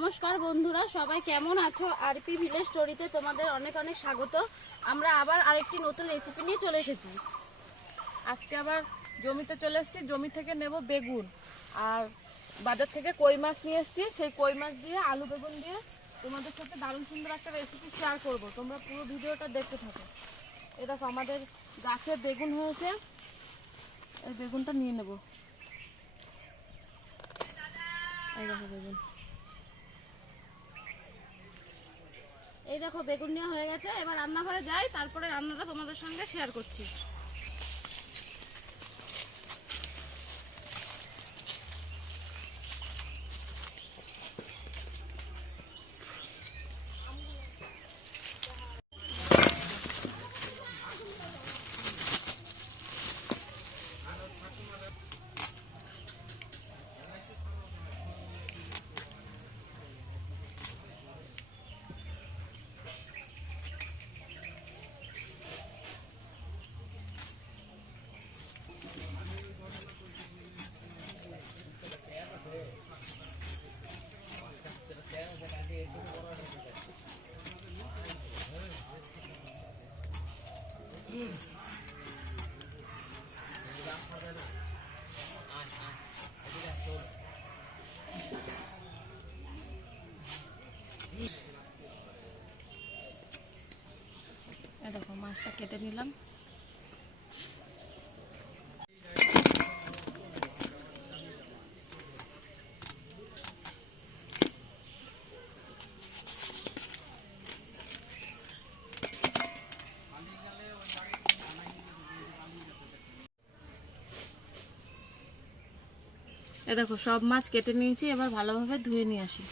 নমস্কার বন্ধুরা, সবাই কেমন আছো? আরপি ভিলেজ স্টোরিতে তোমাদের অনেক অনেক স্বাগত। আমরা আবার আরেকটি নতুন রেসিপি নিয়ে চলে এসেছি। আজকে আবার জমিতে চলে এসেছি। জমি থেকে নেব বেগুন, আর বাজার থেকে কই মাছ নিয়ে এসেছি। সেই কই মাছ দিয়ে আলু বেগুন দিয়ে তোমাদের সাথে দারুণ সুন্দর একটা রেসিপি শেয়ার করব। তোমরা পুরো ভিডিওটা দেখতে থাকো। এই দেখো আমাদের গাছে বেগুন হয়েছে, এই বেগুনটা নিয়ে নেব। এই দেখো বেগুন, এই দেখো বেগুন নেওয়া হয়ে গেছে। এবার রান্নাঘরে যাই, তারপরে রান্নাটা তোমাদের সঙ্গে শেয়ার করছি। এই দেখো মাছটা কেটে নিলাম। এ দেখো সব মাছ কেটে নিয়েছি, এবার ভালোভাবে ধুয়ে নিয়ে আসি।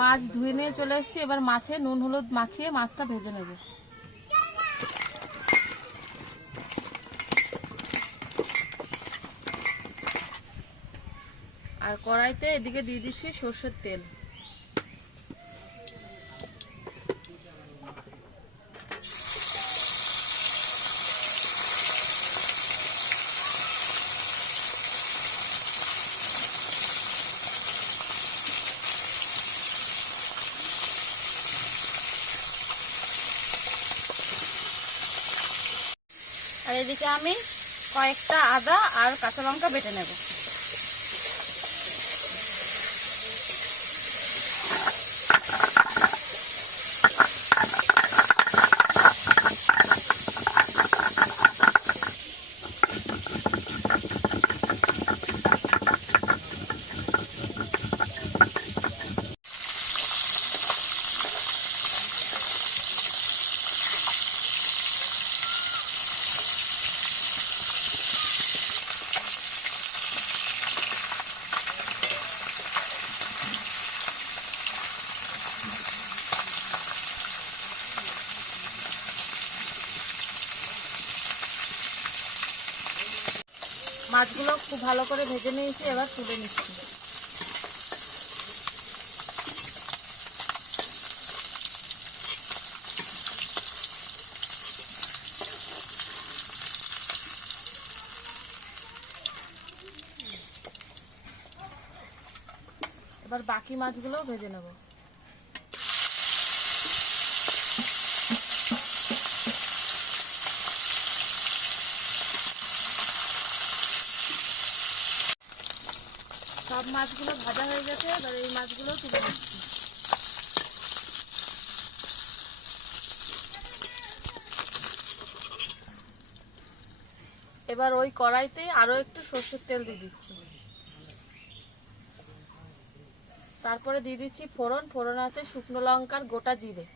মাছ ধুয়ে নিয়ে চলে এসেছি। এবার মাছে নুন হলুদ মাখিয়ে মাছটা ভেজে নেব। আর কড়াইতে এদিকে দিয়ে দিচ্ছি সর্ষের তেল। আর এদিকে আমি কয়েকটা আদা আর কাঁচা লঙ্কা বেটে নেব। মাছগুলো খুব ভালো করে ভেজে নিয়েছি, এবার তুলে নিচ্ছি। এবার বাকি মাছগুলো ভেজে নেব। সব মাছগুলো ভাজা হয়ে গেছে, এবার এই মাছগুলো তুলে নিচ্ছি। এবার ওই কড়াইতেই আরো একটু সরষের তেল দিয়ে দিচ্ছি। তারপরে দিয়ে দিচ্ছি ফোড়ন। ফোড়ন আছে শুকনো লঙ্কার গোটা জিরে।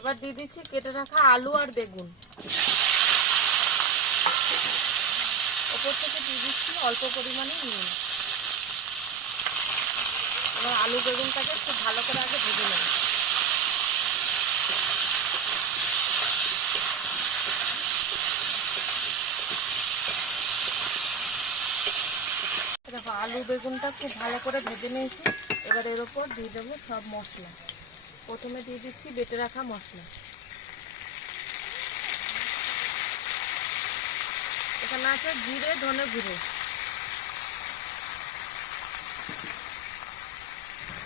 এবার দিয়ে দিচ্ছি কেটে রাখা আলু আর বেগুন। ওপর থেকে দিয়ে দিচ্ছি অল্প পরিমাণে নুন। এবার আলু বেগুনটাকে খুব ভালো করে আগে ভেজে নেব। দেখো আলু বেগুনটা খুব ভালো করে ভেজে নিয়েছি। এবার এর ওপর দিয়ে দেবো সব মশলা। প্রথমে দিয়ে দিচ্ছি বেটে রাখা মশলা। এখানে আছে জিরে, ধনে গুঁড়ো,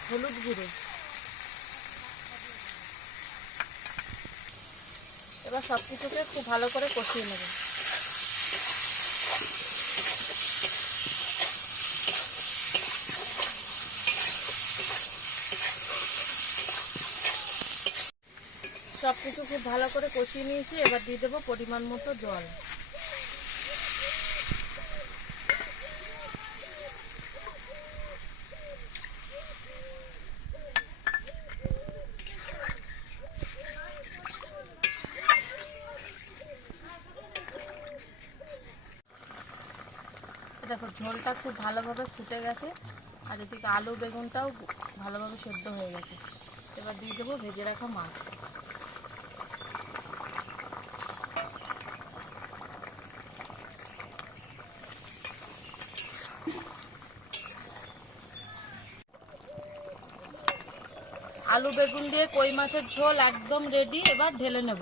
হলুদ গুঁড়ো। এবার সব কিছুকে খুব ভালো করে কষিয়ে নেব। সব কিছু খুব ভালো করে কষিয়ে নিয়েছি। এবার দিয়ে দেবো পরিমাণ মতো জল। দেখো ঝোলটা খুব ভালোভাবে ফুটে গেছে, আর এদিকে আলু বেগুনটাও ভালোভাবে সেদ্ধ হয়ে গেছে। এবার দিয়ে দেবো ভেজে রাখা মাছ। আলু বেগুন দিয়ে কই মাছের ঝোল একদম রেডি। এবার ঢেলে নেব।